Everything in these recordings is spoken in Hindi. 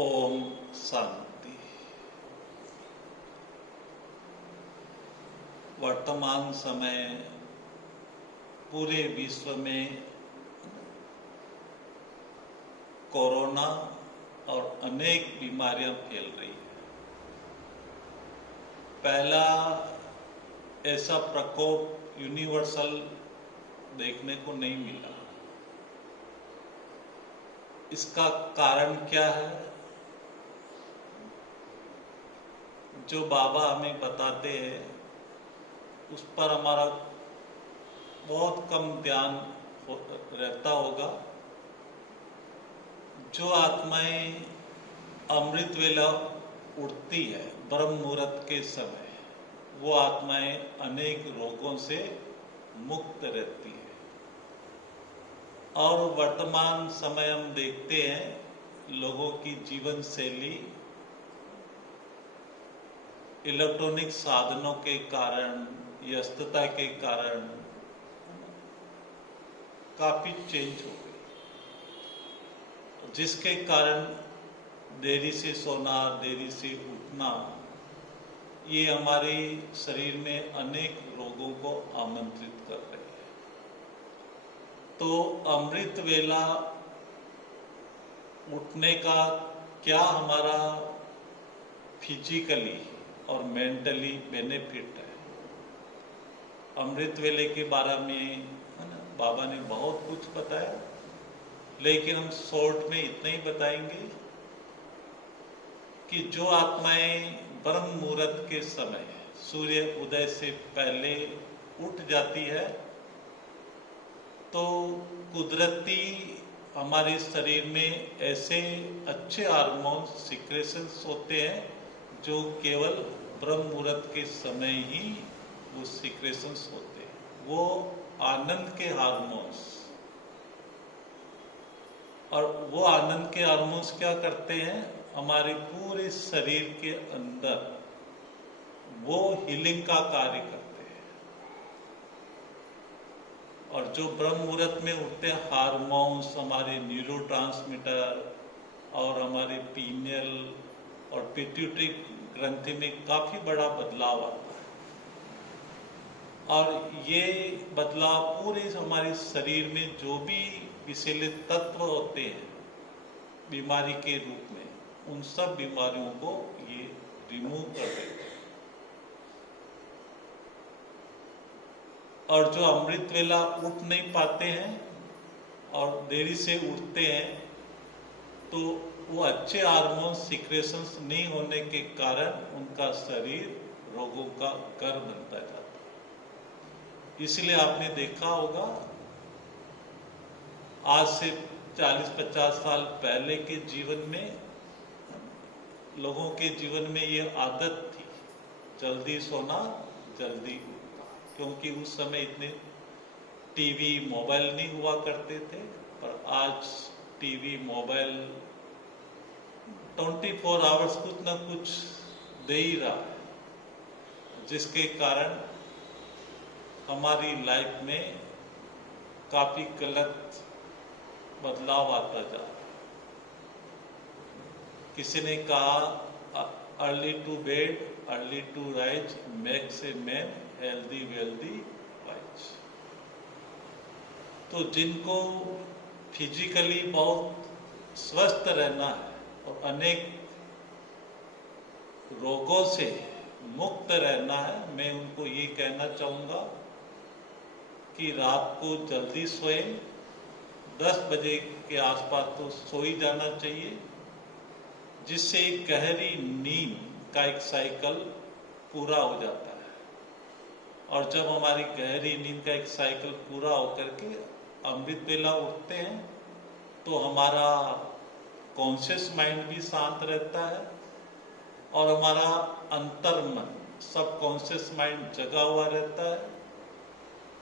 ओम शांति। वर्तमान समय पूरे विश्व में कोरोना और अनेक बीमारियां फैल रही हैं। पहला ऐसा प्रकोप यूनिवर्सल देखने को नहीं मिला। इसका कारण क्या है? जो बाबा हमें बताते हैं उस पर हमारा बहुत कम ध्यान रहता होगा। जो आत्माएं अमृत वेला उठती है ब्रह्म मुहूर्त के समय, वो आत्माएं अनेक रोगों से मुक्त रहती है। और वर्तमान समय हम देखते हैं लोगों की जीवन शैली इलेक्ट्रॉनिक साधनों के कारण, व्यस्तता के कारण काफी चेंज हो गई, जिसके कारण देरी से सोना, देरी से उठना, ये हमारे शरीर में अनेक रोगों को आमंत्रित कर रहे हैं। तो अमृत वेला उठने का क्या हमारा फिजिकली और मेंटली बेनिफिट है? अमृत वेले के बारे में बाबा ने बहुत कुछ बताया, लेकिन हम शॉर्ट में इतना ही बताएंगे कि जो आत्माएं ब्रह्म मुहूर्त के समय सूर्य उदय से पहले उठ जाती है, तो कुदरती हमारे शरीर में ऐसे अच्छे हार्मोन सिक्रेशंस होते हैं जो केवल ब्रह्म मुहूर्त के समय ही वो सिक्रेशंस होते हैं। वो आनंद के हार्मोन्स, और वो आनंद के हार्मोन्स क्या करते हैं? हमारे पूरे शरीर के अंदर वो हीलिंग का कार्य करते हैं। और जो ब्रह्म मुहूर्त में उठते हैं हार्मोन्स, हमारे न्यूरोट्रांसमीटर और हमारे पीनियल और पिट्यूटरी ग्रंथि में काफी बड़ा बदलाव आता है। और ये बदलाव पूरे हमारे शरीर में जो भी विषैले तत्व होते हैं बीमारी के रूप में, उन सब बीमारियों को ये रिमूव कर देते हैं। और जो अमृत वेला उठ नहीं पाते हैं और देरी से उठते हैं, तो वो अच्छे हार्मोन सिक्रेशंस नहीं होने के कारण उनका शरीर रोगों का घर बनता जाता है। इसलिए आपने देखा होगा आज से 40-50 साल पहले के जीवन में लोगों के जीवन में ये आदत थी जल्दी सोना, जल्दी उठना, क्योंकि उस समय इतने टीवी, मोबाइल नहीं हुआ करते थे। पर आज टीवी, मोबाइल 24 आवर्स कुछ ना कुछ दे ही रहा है, जिसके कारण हमारी लाइफ में काफी गलत बदलाव आता जा रहा है। किसी ने कहा early to bed, early to rise makes a man healthy, wealthy, wise. तो जिनको फिजिकली बहुत स्वस्थ रहना है और अनेक रोगों से मुक्त रहना है, मैं उनको ये कहना चाहूँगा कि रात को जल्दी सोएं। 10 बजे के आसपास तो सो ही जाना चाहिए, जिससे एक गहरी नींद का एक साइकिल पूरा हो जाता है। और जब हमारी गहरी नींद का एक साइकिल पूरा होकर के अमृत वेला उठते हैं, तो हमारा कॉन्शियस माइंड भी शांत रहता है और हमारा अंतर्मन, सब कॉन्शियस माइंड जगा हुआ रहता है।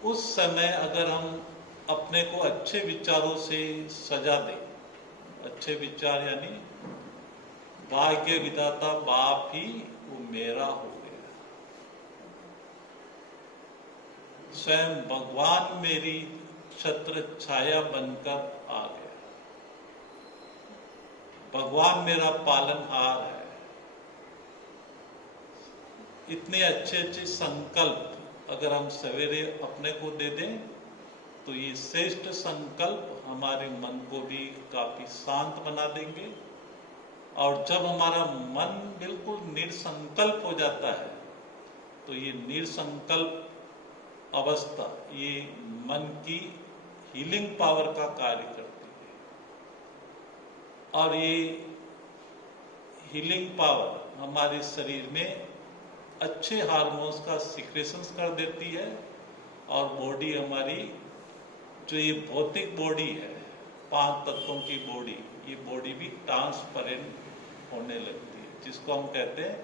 उस समय अगर हम अपने को अच्छे विचारों से सजा दें, अच्छे विचार यानी भाग्य विधाता बाप ही वो मेरा हो गया, स्वयं भगवान मेरी छत्र छाया बनकर आ गया। भगवान मेरा पालनहार है। इतने अच्छे अच्छे संकल्प अगर हम सवेरे अपने को दे दें तो ये श्रेष्ठ संकल्प हमारे मन को भी काफी शांत बना देंगे। और जब हमारा मन बिल्कुल निरसंकल्प हो जाता है तो ये निरसंकल्प अवस्था ये मन की हीलिंग पावर का कार्य करती है। और ये हीलिंग पावर हमारे शरीर में अच्छे हार्मोन्स का सिक्रेशंस कर देती है और बॉडी हमारी जो ये भौतिक बॉडी है 5 तत्वों की बॉडी, ये बॉडी भी ट्रांसपेरेंट होने लगती है, जिसको हम कहते हैं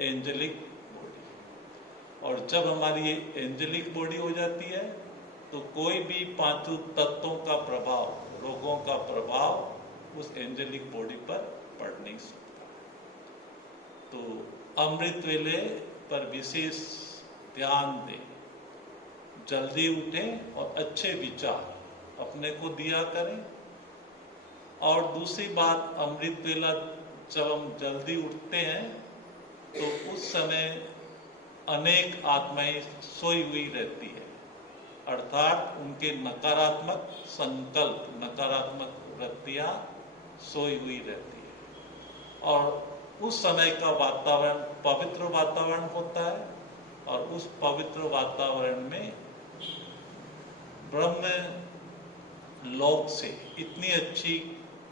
एंजेलिक बॉडी। और जब हमारी ये एंजेलिक बॉडी हो जाती है तो कोई भी 5 तत्वों का प्रभाव, रोगों का प्रभाव उस एंजेलिक बॉडी पर पड़ नहीं सकता। तो अमृत वेले पर विशेष ध्यान दें, जल्दी उठें और अच्छे विचार अपने को दिया करें। और दूसरी बात, अमृत वेला जब हम जल्दी उठते हैं तो उस समय अनेक आत्माएं सोई हुई रहती है, अर्थात उनके नकारात्मक संकल्प, नकारात्मक वृत्तियां सोई हुई रहती है। और उस समय का वातावरण पवित्र वातावरण होता है और उस पवित्र वातावरण में ब्रह्म लोक से इतनी अच्छी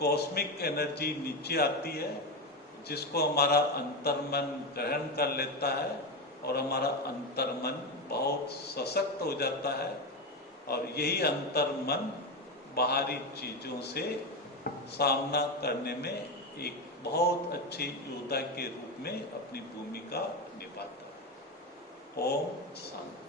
कॉस्मिक एनर्जी नीचे आती है जिसको हमारा अंतर्मन ग्रहण कर लेता है और हमारा अंतर्मन बहुत सशक्त हो जाता है। और यही अंतर्मन बाहरी चीजों से सामना करने में एक बहुत अच्छे योद्धा के रूप में अपनी भूमिका निभाता है। ओम शांति।